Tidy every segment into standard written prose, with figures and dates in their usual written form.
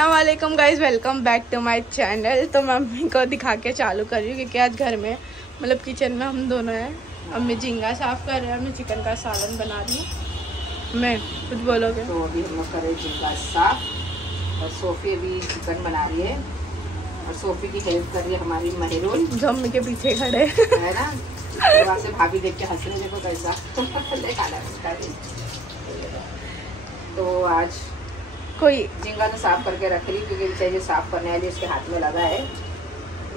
अस्सलामुअलैकुम guys, welcome back to my channel. तो मैं मम्मी को दिखा के चालू कर रही हूँ क्योंकि आज घर में मतलब किचन में हम दोनों हैं। अम्मी झींगा साफ कर रहे हैं, मैं चिकन का सालन बना रही हूँ। मैं कुछ बोलोगे? तो अभी हम लोग कर रहे हैं झींगा साफ और सोफी अभी चिकन बना रही है और सोफी की हेल्प कर रही है हमारी महरून, जो अम्मी के पीछे खड़े है ना। वहाँ से भाभी देख के हंस रहे, देखो कैसा ले खाना उसका। तो आज कोई झींगा तो साफ करके रख रही क्योंकि चाहिए साफ करने वाली उसके हाथ में लगा है,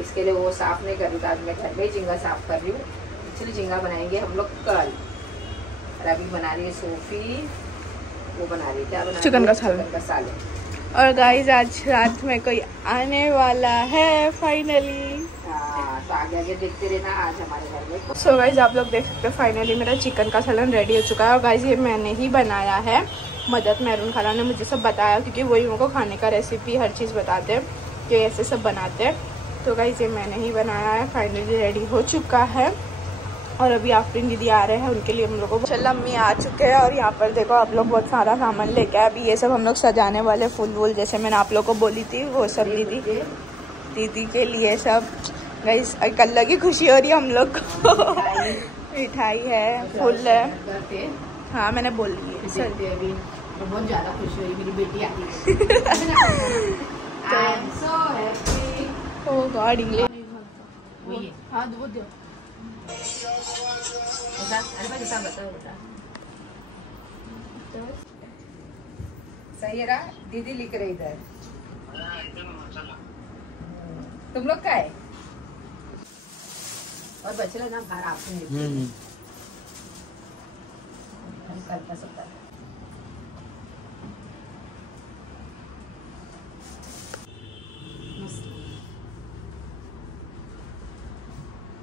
इसके लिए वो साफ नहीं कर रही। तो आज मैं घर में ही झींगा साफ कर रही हूँ। एक्चुअली झींगा बनाएंगे हम लोग कल, और अभी बना रही है सोफी, वो बना रही है क्या बना, चिकन का सालन। और गाइस आज रात में कोई आने वाला है फाइनली। तो आगे आगे देखते रहना आज हमारे घर में। सो गाइस आप लोग देख सकते हो फाइनली मेरा चिकन का सालन रेडी हो चुका है। और गाइस ये मैंने ही बनाया है, मदद महरून खाला ने मुझे सब बताया क्योंकि वही उनको खाने का रेसिपी हर चीज़ बताते हैं कि ऐसे सब बनाते हैं। तो गाइस ये मैंने ही बनाया है, फाइनली रेडी हो चुका है। और अभी आफरीन दीदी आ रहे हैं, उनके लिए हम लोग को चल अम्मी आ चुके हैं। और यहाँ पर देखो आप लोग बहुत सारा सामान लेके आए। अभी ये सब हम लोग सजाने वाले फूल वूल जैसे मैंने आप लोग को बोली थी वो सब दीदी के लिए सब। गाइस एक अलग ही खुशी हो रही है हम लोग को। मिठाई है, फूल है। हाँ मैंने बोल दी है सर। अभी बहुत ज़्यादा खुशी हुई, मेरी बेटी आ गई। ओह गॉड इंग्लिश। हाँ वो दो सही है ना दीदी लिख रही इधर। तुम लोग का है और बचला ना बाहर आपने करता सकता।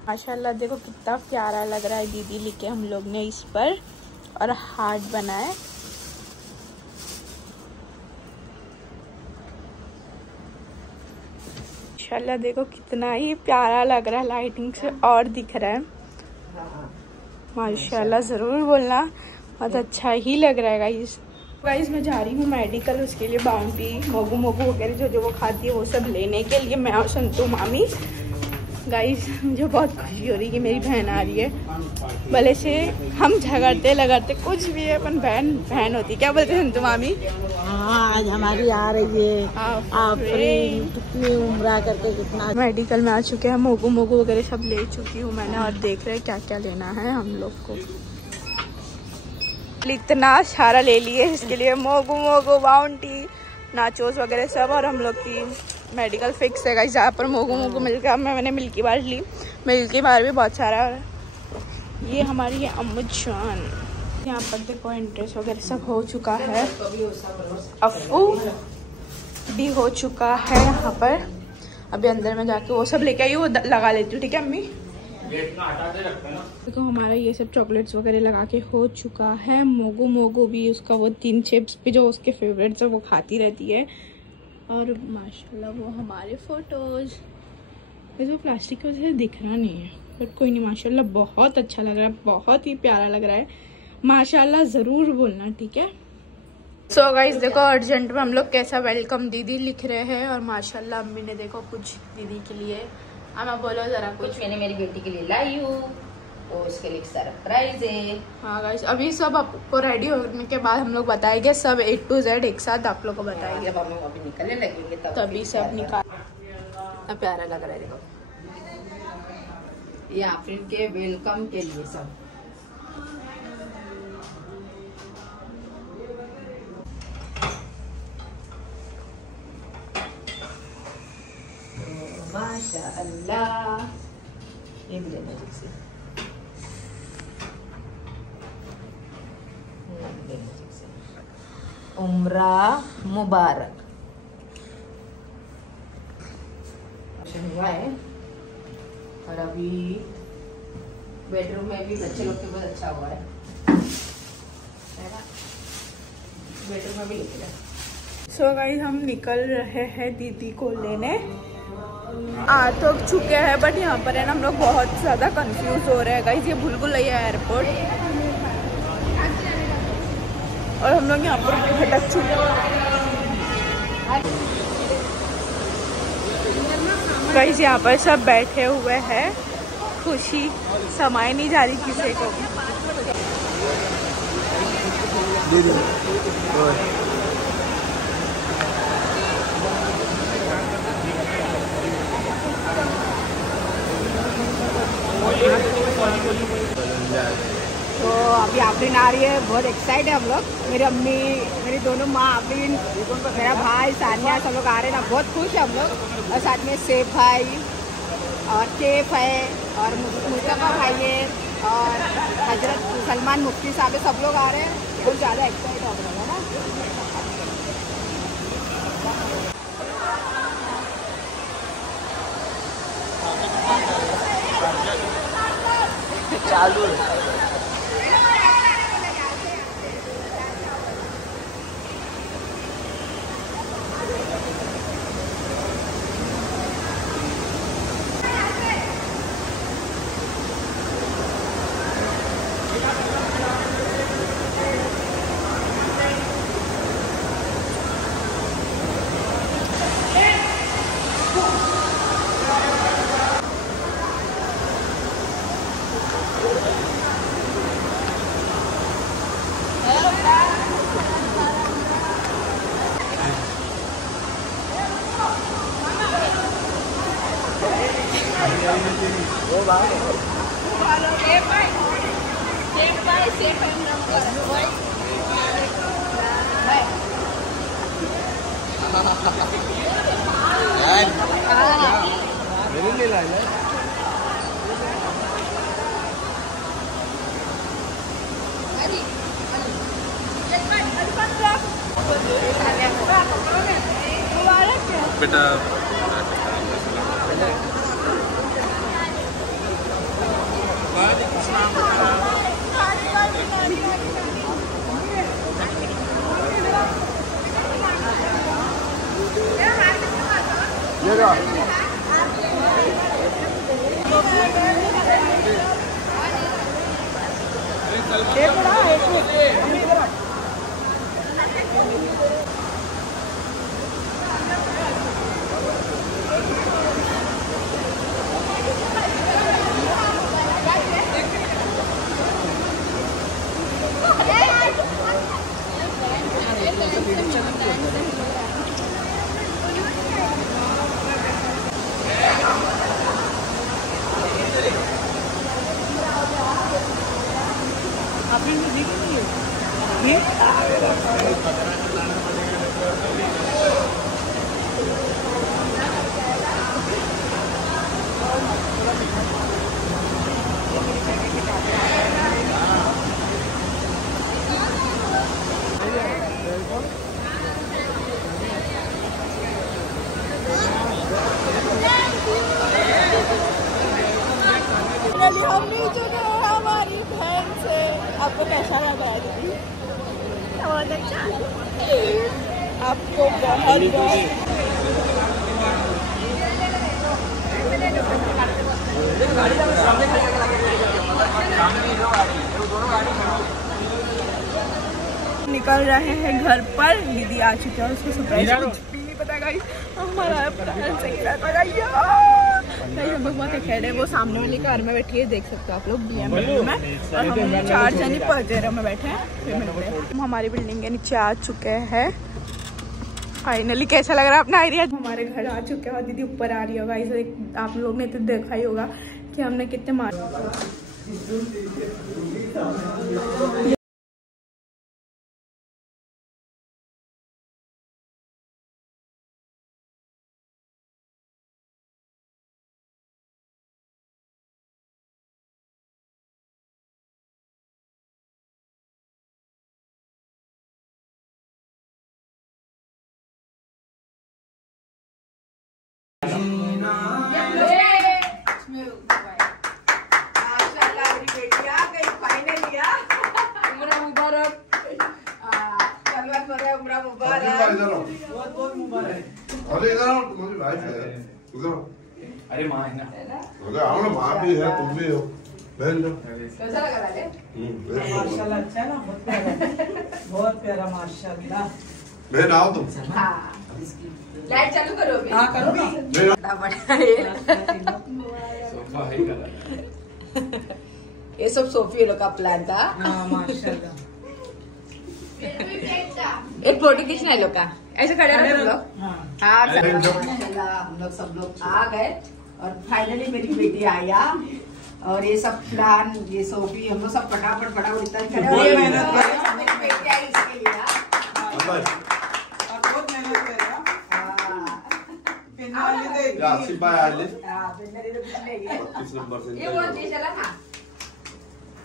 माशाल्लाह देखो कितना प्यारा लग रहा है। दीदी लिखे हम लोग ने इस पर और हार्ट बनाए। माशाल्लाह देखो कितना ही प्यारा लग रहा है, लाइटिंग से और दिख रहा है। माशाल्लाह जरूर बोलना, बहुत अच्छा ही लग रहा है गाइस। गाइस मैं जा रही हूँ मेडिकल, उसके लिए बाउंटी मोगू वगैरह जो वो खाती है वो सब लेने के लिए, मैं और संतू मामी। गाइस मुझे बहुत खुशी हो रही है कि मेरी बहन आ रही है। भले से हम झगड़ते लगाते कुछ भी है, अपन बहन होती। क्या बोलते हैं संतू मामी? हाँ आज हमारी आ रही है आफरीन, कितनी उम्र करके कितना। मेडिकल में आ चुके हैं, मोगू वगैरह सब ले चुकी हूँ मैंने और देख रहे हैं क्या क्या लेना है हम लोग को। इतना सारा ले लिए इसके लिए, मोगू बाउंटी नाचोस वगैरह सब। और हम लोग की मेडिकल फिक्स है गाइस। जहाँ पर मोगू मिल गया, मैंने मिल्की बार ली, मिल्की बार भी बहुत सारा। ये हमारी है अम्मू जान। यहाँ पर देखो इंट्रेस्ट वगैरह सब हो चुका है, अफू भी हो चुका है यहाँ पर। अभी अंदर में जाके वो सब लेके आई, वो लगा लेती हूँ, ठीक है अम्मी? देखो हमारा ये सब चॉकलेट्स वगैरह लगा के हो चुका है। मोगू भी उसका वो 3 चिप्स भी जो उसके फेवरेट्स है वो खाती रहती है। और माशाल्लाह वो हमारे फोटोज, वैसे वो प्लास्टिक की वजह से दिख रहा नहीं है बट कोई नहीं, माशाल्लाह बहुत अच्छा लग रहा है, बहुत ही प्यारा लग रहा है। माशाल्लाह ज़रूर बोलना, ठीक है? सो गाइस देखो अर्जेंट में हम लोग कैसा वेलकम दीदी लिख रहे हैं। और माशाल्लाह अम्मी ने देखो कुछ दीदी के लिए, अम्मा बोलो जरा कुछ मैंने मेरी बेटी के लिए लाई हूँ, वो इसके लिए सरप्राइज है। हाँ गाइस अभी सब आपको रेडी होने के बाद हम लोग बताएंगे सब A to Z एक साथ आप लोग को बताएंगे। जब हम लोग अभी निकलने लगेंगे तभी सब निकाल। प्यारा लग रहा है देखो, ये आफरीन के वेलकम के लिए सब। माशाअल्लाह, ये भी लेना चाहिए। उम्रा मुबारक हुआ है। और अभी बेडरूम में भी बच्चे लोग के बहुत अच्छा हुआ है ना, बेडरूम में भी लेके जाए। सो गाइस हम निकल रहे हैं दीदी को लेने। आ तो चुके हैं बट यहाँ पर है ना हम लोग बहुत ज़्यादा कंफ्यूज हो रहे हैं गाइस। ये भूलभुलैया एयरपोर्ट और हम लोग यहाँ पर भटक चुके हैं। गाइस यहाँ पर सब बैठे हुए हैं, खुशी समाए नहीं जा रही किसी को भी। तो अभी आफरीन आ रही है, बहुत एक्साइट है हम लोग। मेरी अम्मी, मेरी दोनों माँ, आफरीन, मेरा भाई सानिया, सब लोग आ रहे हैं ना, बहुत खुश है हम लोग। और साथ में सेफ भाई और केफ है और मुस्तफ़ा भाई है और हजरत सलमान मुफ्ती साहब है, सब लोग आ रहे हैं। बहुत ज़्यादा एक्साइट है हम लोग, है ना। चालू मेरे लिए लाया बेटा। हम मिल चुके हैं हमारी बहन से। आपको कैसा लगा है दीदी? बहुत अच्छा। आपको बहुत निकल रहे हैं घर पर। दीदी आ चुके हैं, उसको सरप्राइज कुछ भी नहीं पता गाइस। हमारा प्लान सही रहता यार। हम लोग बहुत खेल रहे हैं। वो सामने वाली कार में बैठी है, देख सकते हो आप लोग, BMW में। और हम 4 जने पजेरो में बैठे हैं। फिर मिलते हैं। हम हमारी बिल्डिंग के नीचे आ चुके हैं फाइनली। कैसा लग रहा है अपना एरिया? हमारे घर आ चुके हैं और दीदी ऊपर आ रही होगा। इसे आप लोग ने तो देखा ही होगा कि हमने कितने मार अरे माँ है ना, अरे आओ ना, माँ भी है, तुम भी हो, बैठ जाओ। कैसा लगा लाले? माशाल्लाह, अच्छा है ना, बहुत प्यारा माशाल्लाह। बहन आओ तुम। हाँ लाइट चालू करो अभी। हाँ करो ना। ये सब सोफी लोग का प्लान था। हाँ माशाल्लाह। एक फोटो खींचना है लोग का, ऐसे खड़े रहो तुम लोग। हाँ हाँ हम लोग सब लोग आ गए और फाइनली मेरी बेटी आया और ये सब प्लान ये सोफी हम लोग सब फटाफट इतना करे और ये मेहनत मेरी बेटी आई इसके लिए। और बहुत मेहनत करेगा। पिन्ना वाली तो एक ही- आसिफ भाई आले हाँ, बेचारी तो कुछ नहीं है। 25 नंबर से ये वो चीज चला था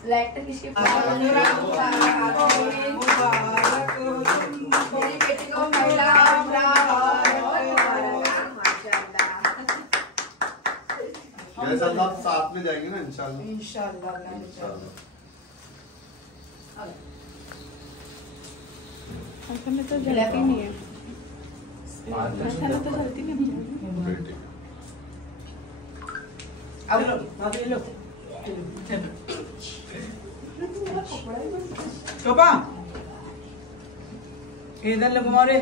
लाइट तक इसके मुबारक हो। मेरी बेटी को महिला इंशाल्लाह साथ में जाएंगे ना इंशाल्लाह। इंशाल्लाह में तो जलती नहीं है, मसाला तो जलती नहीं है। बेटी अब चलो बाबू ये लो। चोपा इधर ले घुमाओ रे।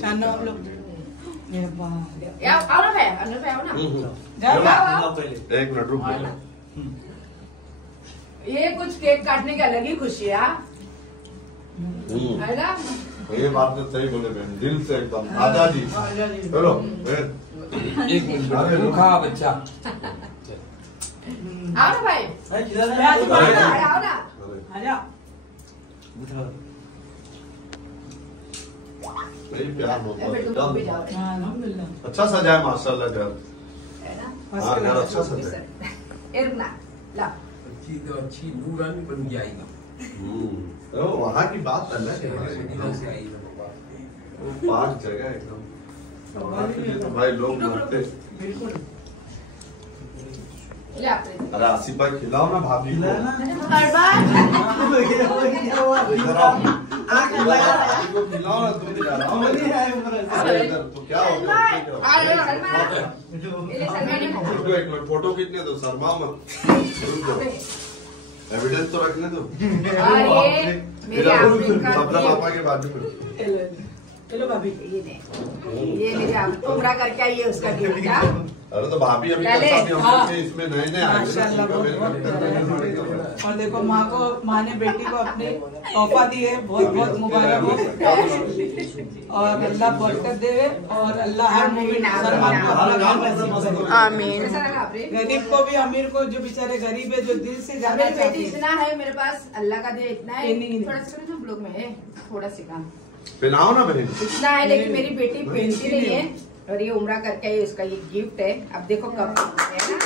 चांदो हम लोग। ये बाप। या आओ ना भैया, अंदर पे आओ ना। जाओ एक मिनट रुक। ये कुछ केक काटने की अलग ही खुशी है है ना। ये बात तो सही बोले बहन, दिल से एकदम आजादी। चलो बहन एक मिनट भूखा बच्चा। आओ ना भाई, आओ ना। आजा। सही प्यार फिर तुम मोहब्बत लोग भी जाओ हाँ अल्हम्दुलिल्लाह। अच्छा सजाए माशाल्लाह घर। है ना। हाँ घर अच्छा सजाए। इरना ला अच्छी तो अच्छी नूरानी बन जाएगी। तो वहाँ की बात अलग है भाई। वो पार्क जगह एकदम तो भाई लोग मरते। बिल्कुल। ले आप ले। अरे आसिफ भाई खिलाओ ना भाभी को। हर बार इधर आओ। भाभी को खिलाओ ना, तुम नहीं जाना। अरे इधर तो क्या हो गया? रुको एक मिनट, फोटो खींचने दो, शर्मा मत। रुक जाओ, एविडेंस तो रखने दो। मेरे आफरीन का सबला पापा के बाजू में। चलो भाभी। ये मेरे उम्रा करके आई है उसका गिफ्ट क्या। अरे तो भाभी अभी पहले- कल शादी हम लोग के इसमें नए नए आए हैं। माशाल्लाह, उनका बहुत वेलकम करने में थोड़ी तो है। और देखो माँ ने बेटी को अपनी तोहफा दी है। बहुत बहुत मुबारक हो। और अल्लाह बरकत दे और अल्लाह हर मोमिन मुसलमान को अपना घर नसीब करे। आमीन। कैसा लगा आपने। गरीब को भी अमीर को, जो बेचारे गरीब है जो दिल से जाना मेरी बेटी चाहती है। इतना है मेरे पास, अल्लाह का दे इतना है। नहीं। थोड़ा सा ना ब्लॉग में है, थोड़ा सी काम पहनाओ ना बहन। इतना है, लेकिन मेरी बेटी पहनती नहीं है और ये उम्रा करके आई, उसका ये गिफ्ट है। अब देखो कब है ना।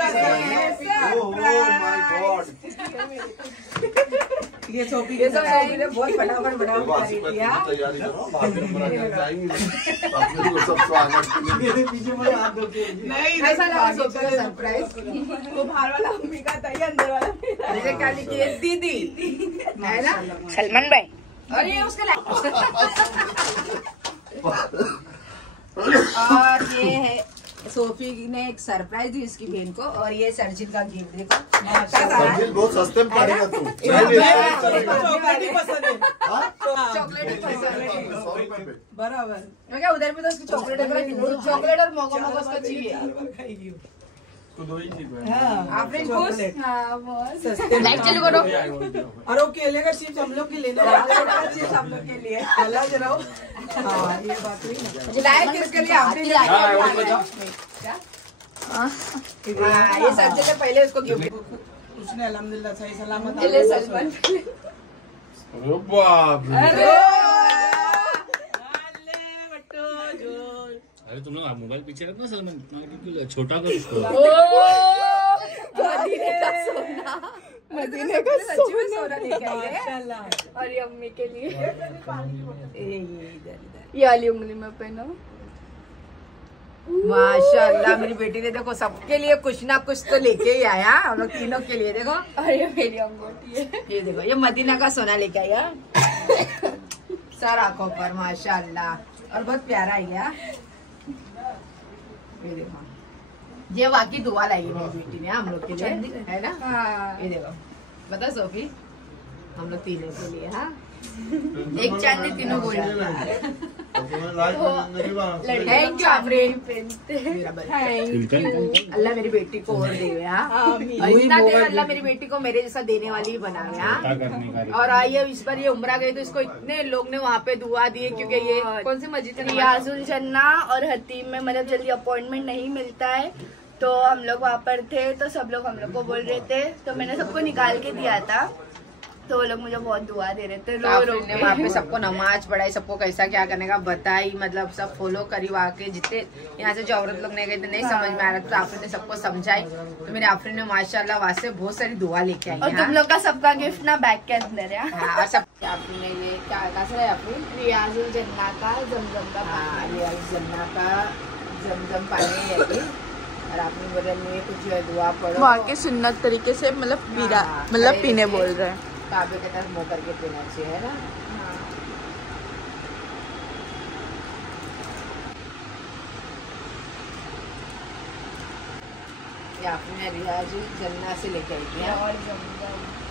Oh my God. ये सोफी ये सब सोफी ने बहुत फटाफट देखो फटाफट आसिफ कर भाई दिया। की तैयारी करो, भाभी हमारा घर जाएंगे। अपने को सब स्वागत के लिए। मेरे पीछे मुझे हाथ दो के। नहीं कैसा लगा सोफी का सरप्राइज। वो बाहर वाला अम्मी का था, ये अंदर वाला मेरा। मुझे क्या लिखी है, दीदी है ना। सलमान भाई। और ये उसका और ये है सोफी ने एक सरप्राइज दी इसकी बहन को। और ये सर्जिल का गिफ्ट देखो। सर्जिल बहुत सस्ते में पड़ेगा तू। चॉकलेट ही पसंद है। चॉकलेट ही पसंद है। 100 रुपए पे। बराबर। मैं क्या उधर भी तो उसकी चॉकलेट चॉकलेट और मोको मोको उसका चाहिए। खाएगी वो। तो दो ही चीज हाँ, आपने खुश। चॉकलेट। सस्ते में। लाइट चालू करो। और वो केले का चिप्स हम लोग के लेने वाले हैं। चिप्स हम लोग के लिए अल्लाह जराओ। हाँ ये बात हुई ना। लाइट किसके लिए आपने लाइट ये सर्जिल ने पहले उसको गिफ्ट। उसने अल्हम्दुलिल्लाह सही सलामत ले सलमान। अरे बाप रे। अरे तुम लोग मोबाइल पीछे रखना सलमान, इतना छोटा कर उसको। मदीने का सोना, मदीने का सच्ची में सोना लेके आई है। माशाल्लाह। और ये अम्मी के लिए, ये इधर ये वाली उंगली में पहनो। माशाल्लाह मेरी बेटी ने देखो सबके लिए कुछ ना कुछ तो लेके ही आया। हम लोग तीनों के लिए देखो। और ये मेरी अंगूठी है। ये देखो, ये मदीना का सोना लेके आया सर आंखों पर। माशाल्लाह और बहुत प्यारा है यार। ये देखो ये वाकई दुआ लाई है मेरी बेटी ने हम लोग के लिए, है ना। हाँ। ये देखो, बता सोफी, हम लोग तीनों के लिए। हाँ, एक चांदी तीनों गोल्ड। थैंक यू आफरीन, अल्लाह मेरी बेटी को और देवे। हाँ, इतना देवे अल्लाह मेरी बेटी को मेरे जैसा देने वाली ही बनावे। हाँ, और आइए इस बार ये उम्रा गई तो इसको इतने लोग ने वहाँ पे दुआ दी है, क्योंकि ये कौन सी मस्जिद? रियाजुल जन्ना और हतीम में मतलब जल्दी अपॉइंटमेंट नहीं मिलता है, तो हम लोग वहाँ पर थे तो सब लोग हम लोग को बोल रहे थे, तो मैंने सबको निकाल के दिया था, तो वो लोग मुझे बहुत दुआ दे रहे थे। रो ने वहाँ पे सबको नमाज पढ़ाई, सबको कैसा क्या करने का बताई, मतलब सब फॉलो करी। वहाँ के जितने यहाँ से जो औरत लोग नहीं गए थे, नहीं समझ में आ रहा, तो आफरीन ने सबको समझाई। तो मेरे आफरीन ने माशाल्लाह वहाँ से बहुत सारी दुआ लेके आई। और तुम लोग का सबका गिफ्ट ना बैग के अंदर है। और सब आफरीन ने ये क्या कहा है आफरीन? रियाजुल जन्ना का जमजम का पानी। रियाजुल जन्ना का जमजम पानी है ये। और आपने बोले में कुछ दुआ पढ़ो, वहाँ के सुन्नत तरीके से मतलब पीने बोल रहे हैं। काबे के तरफ मुँह करके पीना चाहिए, है ना। ये आपने रियाजुल जन्ना से लेके आई थी और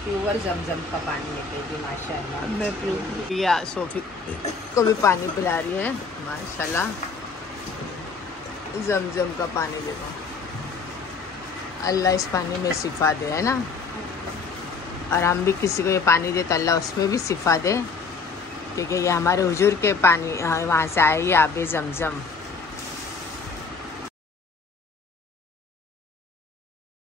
प्योर जमजम का पानी लेके आई थी माशाल्लाह। मैं या सोफी को भी पानी पिला रही है माशाल्लाह। जमजम का पानी देखो, अल्लाह इस पानी में शिफा दे, है ना। और हम भी किसी को ये पानी दे तो अल्लाह उसमें भी शिफा दे, क्योंकि ये हमारे हुजूर के पानी वहाँ से आए, ये आबे जमजम।